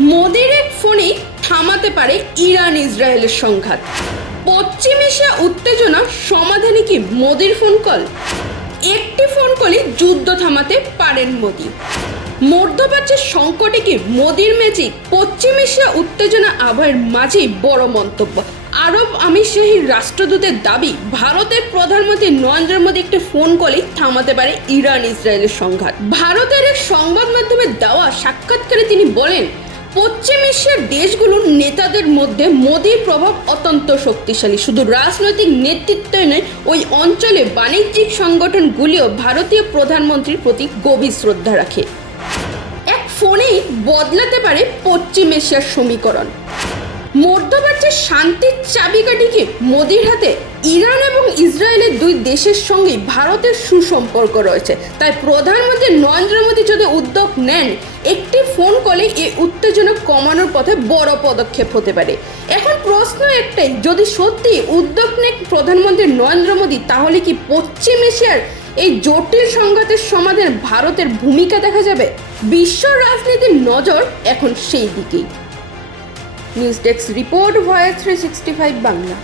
মোদির এক ফোনেই থামাতে পারে ইরান ইসরায়েলের সংঘাত। পশ্চিম এশিয়া উত্তেজনা সমাধানে কি মোদির ফোন কল? একটি ফোন কলই যুদ্ধ থামাতে পারেন মোদি। মধ্যপ্রাচ্যের সংকটে কি মোদির ম্যাজিক? পশ্চিম এশিয়া উত্তেজনা আবহের মাঝেই বড় মন্তব্য। আরব আমিরশাহীর রাষ্ট্রদূতের দাবি, ভারতের প্রধানমন্ত্রী নরেন্দ্র মোদী একটি ফোন কলেই থামাতে পারে ইরান ইসরায়েলের সংঘাত। ভারতের এক সংবাদ মাধ্যমে দেওয়া সাক্ষাৎকারে তিনি বলেন, পশ্চিম এশিয়ার দেশগুলোর নেতাদের মধ্যে মোদির প্রভাব অত্যন্ত শক্তিশালী। শুধু রাজনৈতিক নেতৃত্বই নয়, ওই অঞ্চলে বাণিজ্যিক সংগঠনগুলিও ভারতীয় প্রধানমন্ত্রীর প্রতি গভীর শ্রদ্ধা রাখে। এক ফোনেই বদলাতে পারে পশ্চিম এশিয়ার সমীকরণ। মধ্যপ্রাচ্যের শান্তির চাবিকাঠি কি মোদির হাতে? ইরান এবং ইসরায়েলের দুই দেশের সঙ্গে ভারতের সুসম্পর্ক রয়েছে, তাই প্রধানমন্ত্রী নরেন্দ্র মোদী যদি উদ্যোগ নেন, একটি ফোন কলে এই উত্তেজনা কমানোর পথে বড় পদক্ষেপ হতে পারে। এখন প্রশ্ন একটাই, যদি সত্যি উদ্যোগ নেন প্রধানমন্ত্রী নরেন্দ্র মোদী, তাহলে কি পশ্চিম এশিয়ার এই জটিল সংঘাতের সমাধানে ভারতের ভূমিকা দেখা যাবে? বিশ্ব রাজনীতির নজর এখন সেই দিকেই। News desk report, voice 365 Bangla.